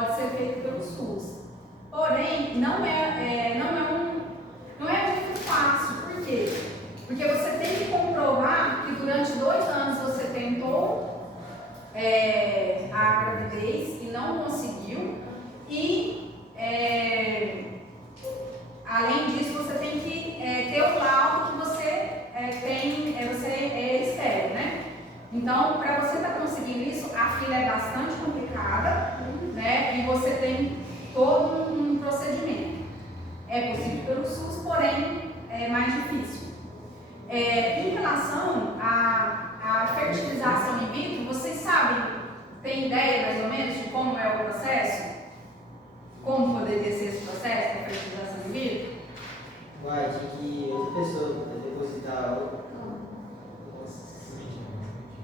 pode ser feito pelo SUS. Porém, não é muito fácil. Por quê? Porque você tem que comprovar que durante 2 anos você tentou a gravidez e não conseguiu. E, além disso, você tem que ter o laudo que você você é estéril, né? Então, para você estar conseguindo isso, a fila é bastante complicada, né? E você tem todo um procedimento. É possível pelo SUS, porém é mais difícil. Em relação à fertilização in vitro, vocês sabem, tem ideia mais ou menos de como é o processo? Como poderia ser esse processo da fertilização in vitro? Vai, tinha que outra pessoa depositar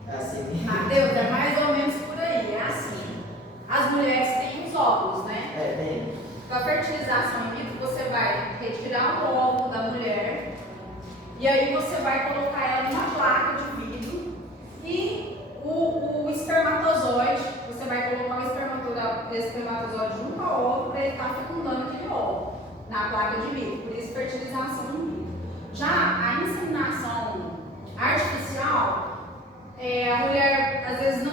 assim. Mateus, é mais ou menos por aí, é assim. As mulheres têm os óvulos, né? Tem. Para a fertilização in vitro, você vai retirar o óvulo da mulher e aí você vai colocar ela numa placa de vidro e o espermatozoide, você vai colocar o espermatozoide junto ao óvulo para ele estar fecundando aquele óvulo na placa de vidro, por isso fertilização in vitro. Já a inseminação artificial, a mulher às vezes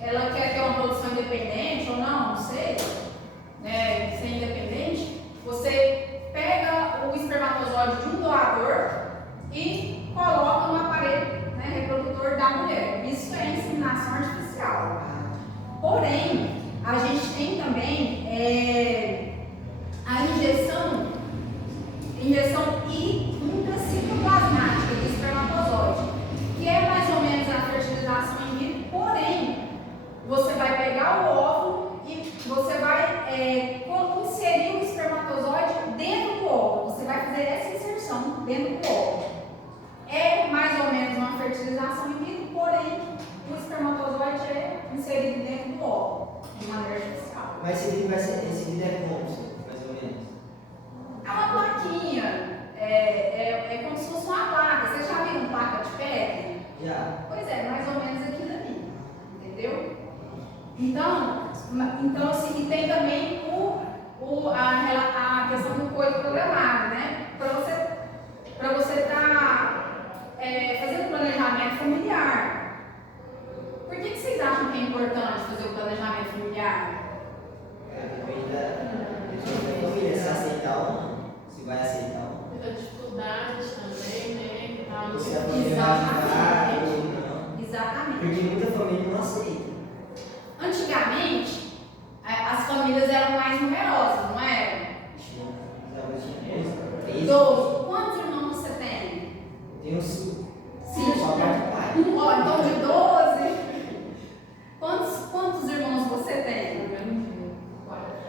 ela quer ter uma produção independente ou não sei, ser independente, você pega o espermatozoide de um doador e coloca no aparelho, né, reprodutor da mulher. Isso é inseminação artificial. Porém, a gente tem também a injeção intracitoplasmática do espermatozoide, que é mais ou menos a fertilização in vitro, porém, você vai pegar o óvulo e você vai inserir o espermatozoide dentro do óvulo. Você vai fazer essa inserção dentro do óvulo. É mais ou menos uma fertilização in vitro, porém, o espermatozoide é inserido dentro do óvulo, de maneira artificial. Mas esse vídeo é como, mais ou menos? É uma plaquinha, é como se fosse uma placa. Vocês já viram placa de pele? Já. Pois é, mais ou menos aquilo ali, entendeu? Então assim, e tem também a questão do coito programado, né? Para você estar fazendo planejamento familiar. Por que vocês acham que é importante fazer o planejamento familiar? Depende da família, se aceitar ou não. Se vai aceitar ou não. Muita dificuldade também, né? Se a família vai ajudar ou não. Exatamente. Porque muita família não aceita. Antigamente, as famílias eram mais numerosas, não eram? Tinha 12. Quantos irmãos você tem? Tenho 5. 5. Só parte pai. Então de 12. Quantos irmãos você tem?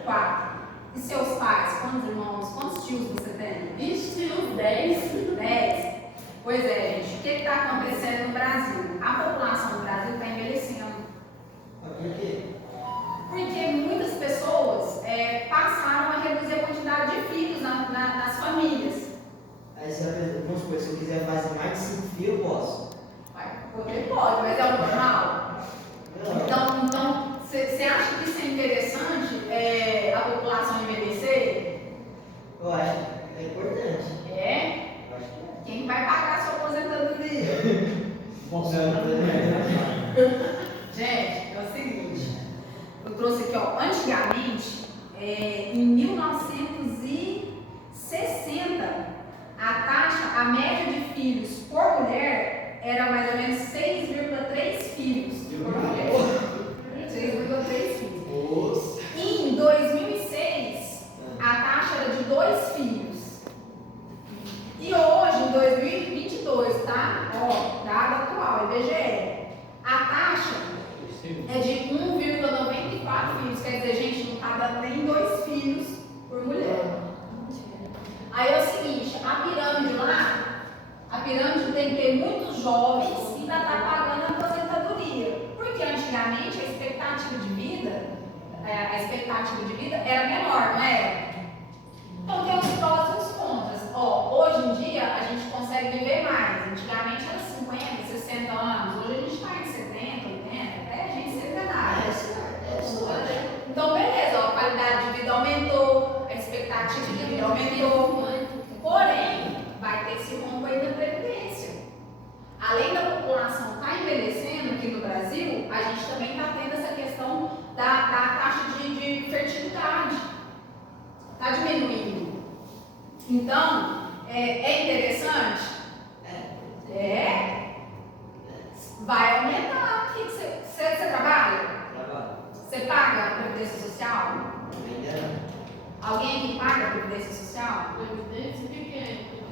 4. E seus pais? Quantos irmãos? Quantos tios você tem? Ixi, uns 10. 10. Pois é, gente. O que está acontecendo no Brasil? A população do Brasil está envelhecendo. Por quê? Porque muitas pessoas passaram a reduzir a quantidade de filhos nas famílias. Aí vamos supor, se eu quiser fazer mais de 5 filhos, eu posso. Poder pode, mas é o normal. Então você acha que isso é interessante, a população envelhecer? Eu acho que é importante. É? Eu acho que é. Quem vai pagar a sua aposentadoria? Gente, é o seguinte, eu trouxe aqui, ó, antigamente, em 1960, a média de filhos por mulher era mais ou menos 6,3 filhos por mulher. 6,3 filhos. E em 2006, a taxa era de 2 filhos. E hoje, em 2022, tá? Ó, dado atual, IBGE, a taxa é de 1,94 filhos. Quer dizer, gente, não está dando nem 2 filhos por mulher. Aí é o seguinte, a pirâmide tem que ter muitos jovens e ainda está pagando a aposentadoria. Porque antigamente a expectativa de vida era menor, não era? Então tem os prós e os contras. Hoje em dia a gente consegue viver mais. Antigamente era 50, 60 anos. Hoje a gente está em 70, 80, até a gente ser verdade. Então beleza. Então, é interessante? É. Vai aumentar. Você trabalha? Trabalho. Você paga a Previdência Social? Ainda não. Alguém que paga a Previdência Social? Previdência, o que é?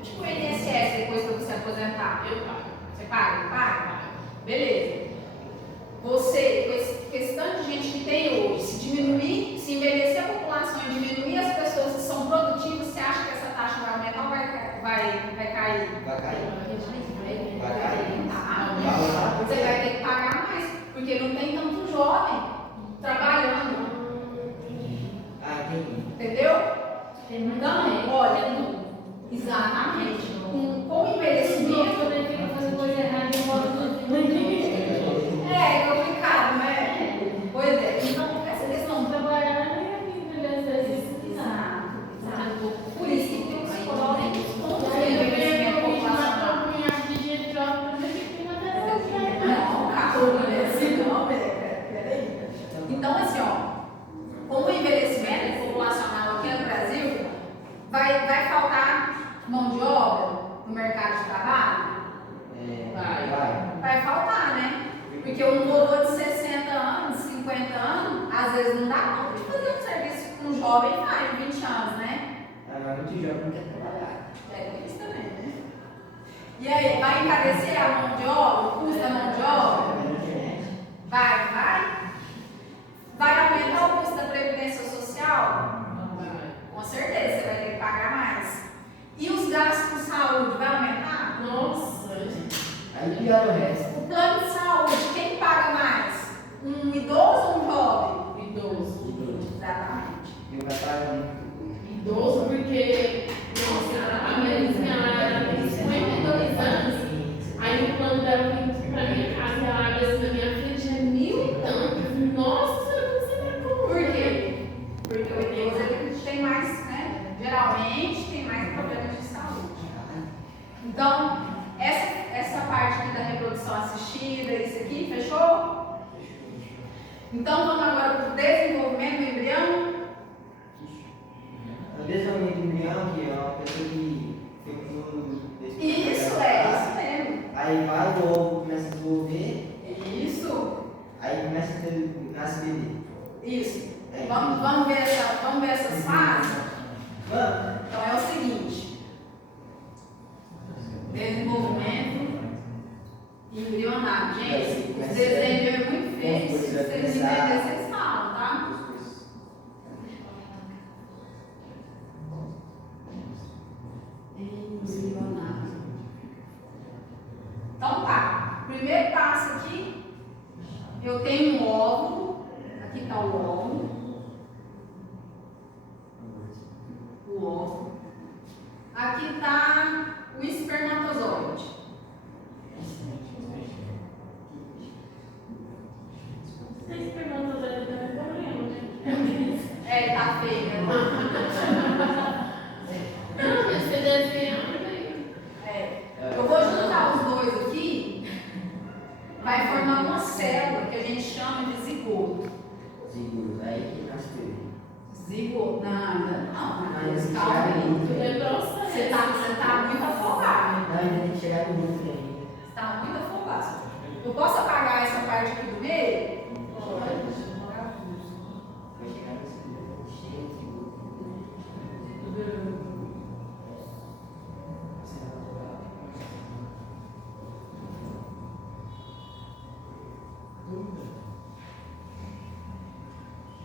Tipo o INSS, depois que você aposentar. Eu pago. Você paga? Não paga? Beleza. Você, com esse tanto de gente que tem hoje, se envelhecer a população e diminuir as pessoas que são produtivas, você acha que essa taxa vai aumentar ou vai cair? Vai cair. Vai cair. Ah, você vai ter que pagar mais, porque não tem tanto jovem trabalhando. Entendi. Entendeu? Então, olha, exatamente. Com o envelhecimento. É complicado, né? Pois é. Então, essa questão do trabalhar é exato. Por isso que tem um psicólogo em todos os envelhecimento populacional. Não, calma, né? Senão, peraí. Então, assim, ó, com o envelhecimento populacional aqui no Brasil, vai faltar mão de obra no mercado de trabalho? Vai faltar, né? Porque um vovô de 60 anos, 50 anos, às vezes não dá conta de fazer um serviço que um jovem faz, 20 anos, né? Mas muito jovem não quer trabalhar. É isso também, né? E aí, vai encarecer a mão de obra, o custo da mão de obra? Vai aumentar o custo da Previdência Social? Com certeza, você vai ter que pagar mais. E os gastos com saúde, vai aumentar? Nossa. Aí piora o resto. O plano de saúde, quem paga mais? Um idoso ou um jovem? Idoso. Exatamente. Eu vai pagar Idoso porque, nossa, a minha vizinha ela tem 52 anos. Aí o plano dela vem pra minha casa e ela abre assim na minha frente, é 1000 e tanto. Eu falei, nossa, você vai como? Por quê? Porque o idoso ele tem mais, né? Geralmente tem mais problemas de saúde. Então, essa parte aqui da reprodução assistida, isso aqui, fechou? Então, vamos agora para o desenvolvimento do embrião. O desenvolvimento do embrião, que é uma pessoa que fica no Isso mesmo. Aí vai, o ovo começa a desenvolver. Isso. Aí começa a ter, nasce bebê. Isso. Vamos ver essas fases? Vamos. Então é o seguinte. Desenvolvimento embrionário. Gente, os desenhos é muito feio. Se vocês entenderem, vocês falam, tá? Embrionário. Então tá. Primeiro passo aqui. Eu tenho um óvulo. Aqui está o óvulo. O óvulo. Aqui está o espermatozoide. Esse espermatozoide tem problema, né? É, tá feio, né? Não, mas você desenha. Eu vou juntar os dois aqui. Vai formar uma célula que a gente chama de zigoto. Zigoto. Aí que nasce bebê. Zigoto? Nada. Não, Mas calma aí. Tudo é processo. Você tá muito afogado. Não, ainda tem que chegar no útero ainda. Você tá muito afogado. Eu posso apagar essa parte aqui do meio? Vai chegar nesse cheio de zigoto.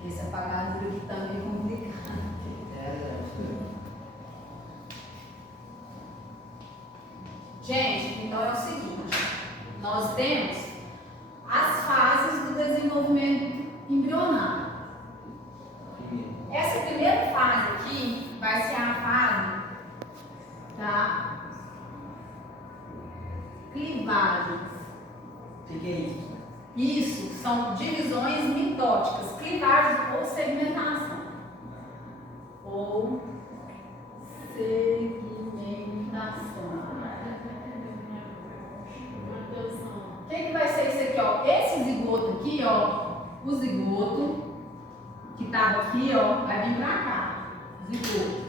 Esse apagador aqui tá meio complicado. Gente, então é o seguinte: nós temos as fases do desenvolvimento embrionário. Essa primeira fase aqui vai ser a fase da clivagem. O que é isso? Isso são divisões mitóticas, clivagem ou segmentação. Ou segmentação. O que vai ser isso aqui, ó? Esse zigoto aqui, ó, o zigoto que estava aqui, ó, vai vir pra cá. Zigoto.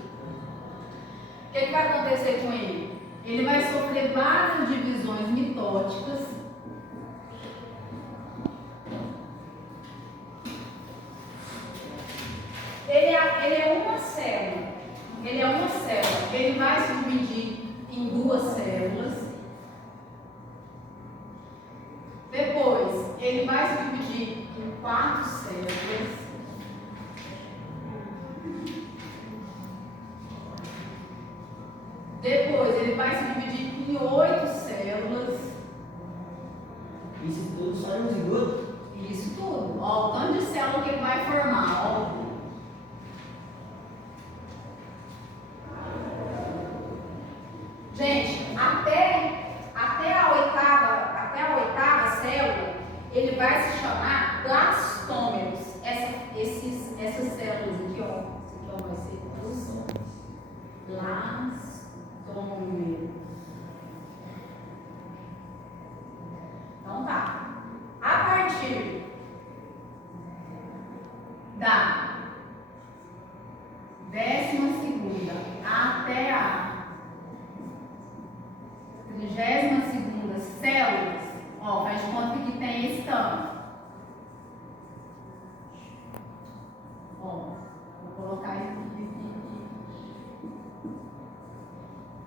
que vai acontecer com ele? Ele vai sofrer várias divisões mitóticas. Ele é uma célula. Ele é uma célula. Ele vai se dividir em duas células. Depois, ele vai se dividir em 4 células. Depois, ele vai se dividir em 8 células. Isso tudo só em um zigoto? Isso tudo. Ó, o tanto de célula que ele vai formar. Ó. Gente, até a oitava célula, ele vai se chamar blastômeros. Essas células aqui, ó. Isso aqui, ó, vai ser blastômero. Então tá. A partir da 12ª até a 32ª células, ó, faz de conta que tem esse tanto. Ó, vou colocar aqui.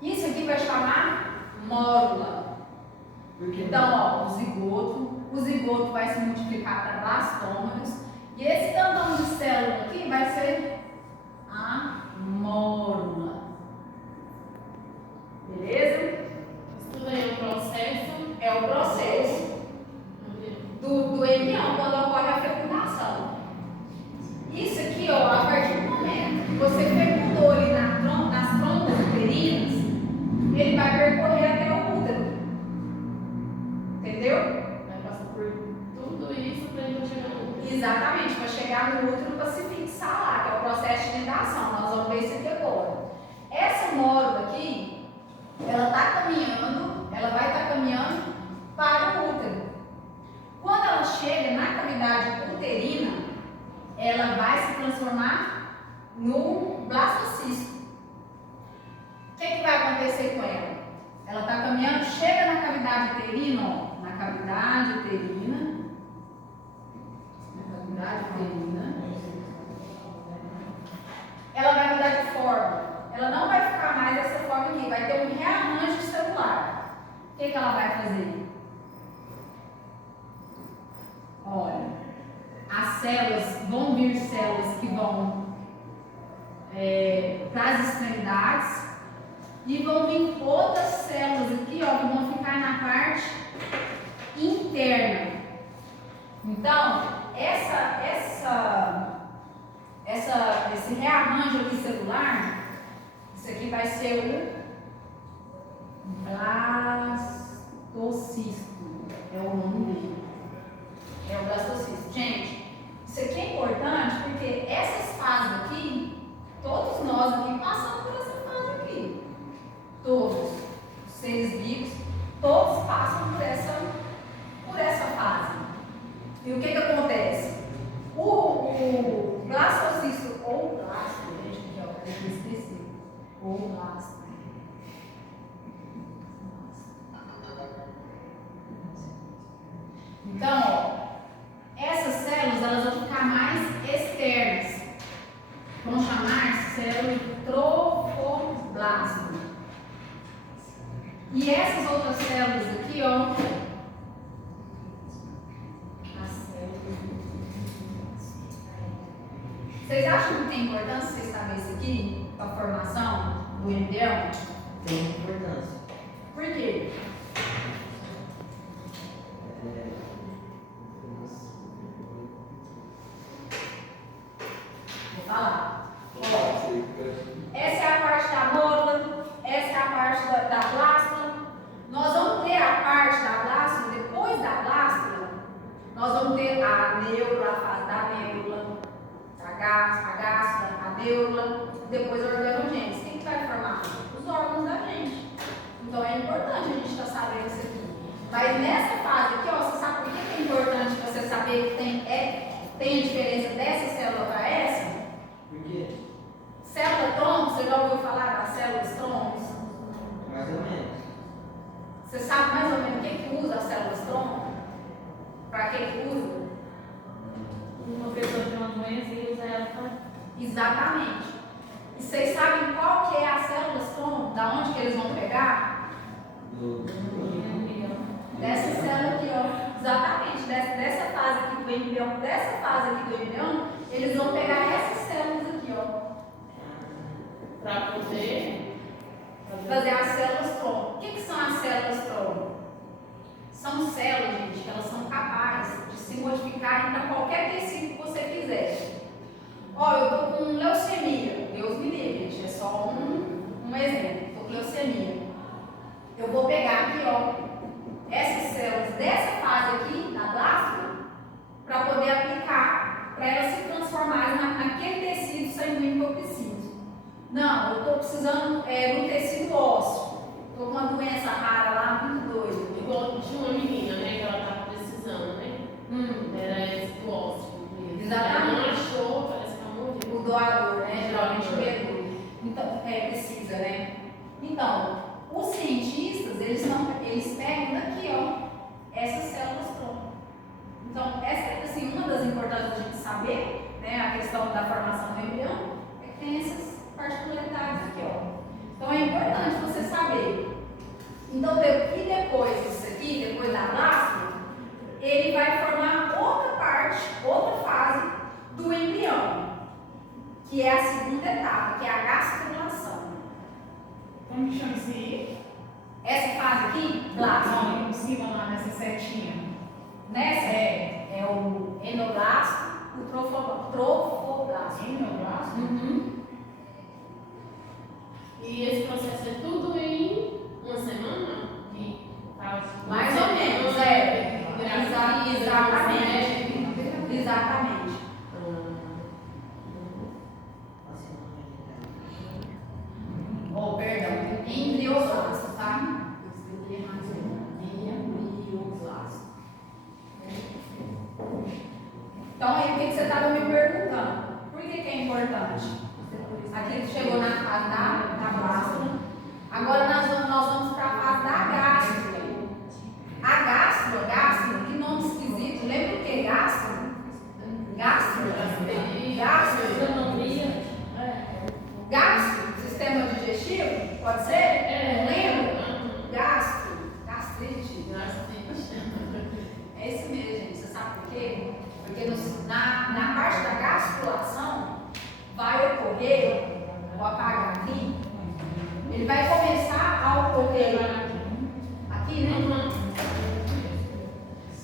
Isso aqui vai chamar mórula. Então, ó, o zigoto vai se multiplicar para blastômeros. E esse tantão de célula aqui vai ser a mórula. Beleza? Isso tudo aí é um processo. É o processo do embrião quando ocorre a fecundação. Isso aqui, ó, a partir do momento que você fecundou ali nas trompas uterinas, ele vai percorrer até o útero. Entendeu? Vai passar por tudo isso para ele chegar no útero. Exatamente, para chegar no útero para se fixar lá, que é o processo de nidação. Nós vamos ver isso aqui agora. Essa mórula aqui, ela vai estar caminhando para o útero. Quando ela chega na cavidade uterina, ela vai se transformar no blastocisto. O que vai acontecer com ela? Ela está caminhando, chega na cavidade uterina, ó, na cavidade uterina. Ela vai mudar de forma. Ela não vai ficar mais dessa forma aqui, vai ter um rearranjo celular. O que ela vai fazer? Olha, as células, vão vir células que vão para as extremidades e vão vir outras células aqui, ó, que vão ficar na parte interna. Então, esse rearranjo aqui celular, isso aqui vai ser o blastocisto, é o nome dele. É o blastocisto. Gente, isso aqui é importante porque essas fases aqui, todos nós aqui passamos por essa fase aqui. Todos os seres vivos, todos passam por essa fase. E o que acontece? O blastocisto ou blasto, gente, aqui ó, eu esqueci. Ou blasto. Então, ó, essas células elas vão ficar mais externas. Vão chamar-se célula trofoblasto. E essas outras células aqui, ó, as células. Vocês acham que tem importância vocês saberem isso aqui para a formação do embrião? Tem importância. Por quê? Vou falar. Essa é a parte da mórula, essa é a parte da blástula. Nós vamos ter a parte da blástula, depois da blástula, nós vamos ter a neura, a fase da neura, a gástrula, a neura, depois a organogênese. Quem que vai formar? Os órgãos da gente. Então é importante a gente estar sabendo isso aqui. Mas nessa fase aqui, ó, você sabe por que é importante você saber que tem a diferença dessa célula para essa? Por quê? Célula tronco, você já ouviu falar das células tronco? Exatamente. E vocês sabem qual que é a célula-tronco? Da onde que eles vão pegar? Dessa célula aqui, ó. Exatamente. Dessa fase aqui do embrião. Dessa fase aqui do embrião, eles vão pegar essas células aqui, ó. Para poder Fazer as células-tronco. O que são as células-tronco? São células, gente, que elas são capazes de se modificarem para qualquer tecido que você quiser. Ó, eu tô com leucemia. Deus me livre, gente. É só um exemplo. Tô com leucemia. Eu vou pegar aqui, ó, essas células dessa fase aqui, da bláscula, para poder aplicar, para elas se transformarem naquele tecido sanguíneo que eu preciso. Não, eu estou precisando do tecido ósseo. Estou com uma doença rara lá, muito doida. igual tinha uma menina, né, que ela estava precisando, né? Era esse do ósseo mesmo. Exatamente. Ela não achou, parece que ela morreu. O doador, né? Geralmente o mergulho. Então, precisa, né? Então, os cientistas, eles pegam daqui, ó, essas células-tronco. Então, essa é assim, uma das importâncias da gente saber, né, a questão da formação do embrião, é que tem essas particularidades aqui, ó. Então, é importante você saber. Então, e depois disso aqui, depois da bláscula, ele vai formar outra parte, outra fase do embrião, que é a segunda etapa, que é a gastrulação. Como que chama isso aí? Essa fase aqui, bláscula. Não, em cima lá nessa setinha. Nessa é o endoblasto, o trofoblasto. Endoblasto? E esse processo é tudo em uma semana? Que faz Mais ou menos, exatamente. Exatamente. Oh, perdão, embrioblasto, tá? Eu escrevi errado. Embrioblasto. Então, aí o que você estava me perguntando? Por que é importante? Aqui chegou na fase da bláscula. Agora nós vamos para a fase da gástrula. A gástrula, que nome esquisito. Lembra o que é gástrula? Gastro, sistema digestivo, pode ser? Não lembro? Gastrite. É isso mesmo, gente. Você sabe por quê? Porque na parte da gastrulação vai ocorrer, vou apagar aqui, ele vai começar a ocorrer aqui, né?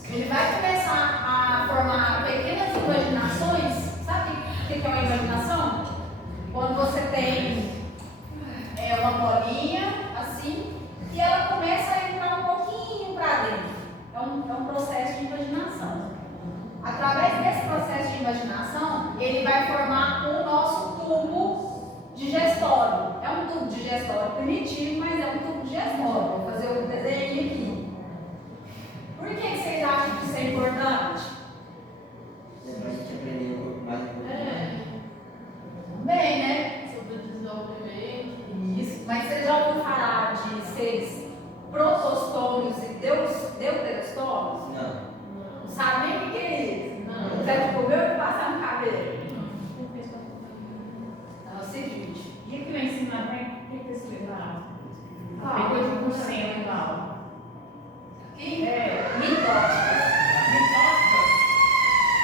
Ele vai começar a formar pequenas imaginações. Sabe o que é uma imaginação? Quando você tem uma bolinha assim e ela começa a entrar um pouquinho para dentro. É um processo de imaginação. Através desse processo de imaginação, ele vai formar o nosso tubo digestório. É um tubo digestório primitivo, mas é um tubo digestório. Vou fazer o desenho aqui. Por que vocês acham que isso é importante? Pra gente aprender um pouco mais do Bem, né? Sobre o desenvolvimento. Isso. Mas vocês já ouviram falar de seres protostômios e deuterostômios? Não. Não sabe nem o que é isso? Não. Já comeu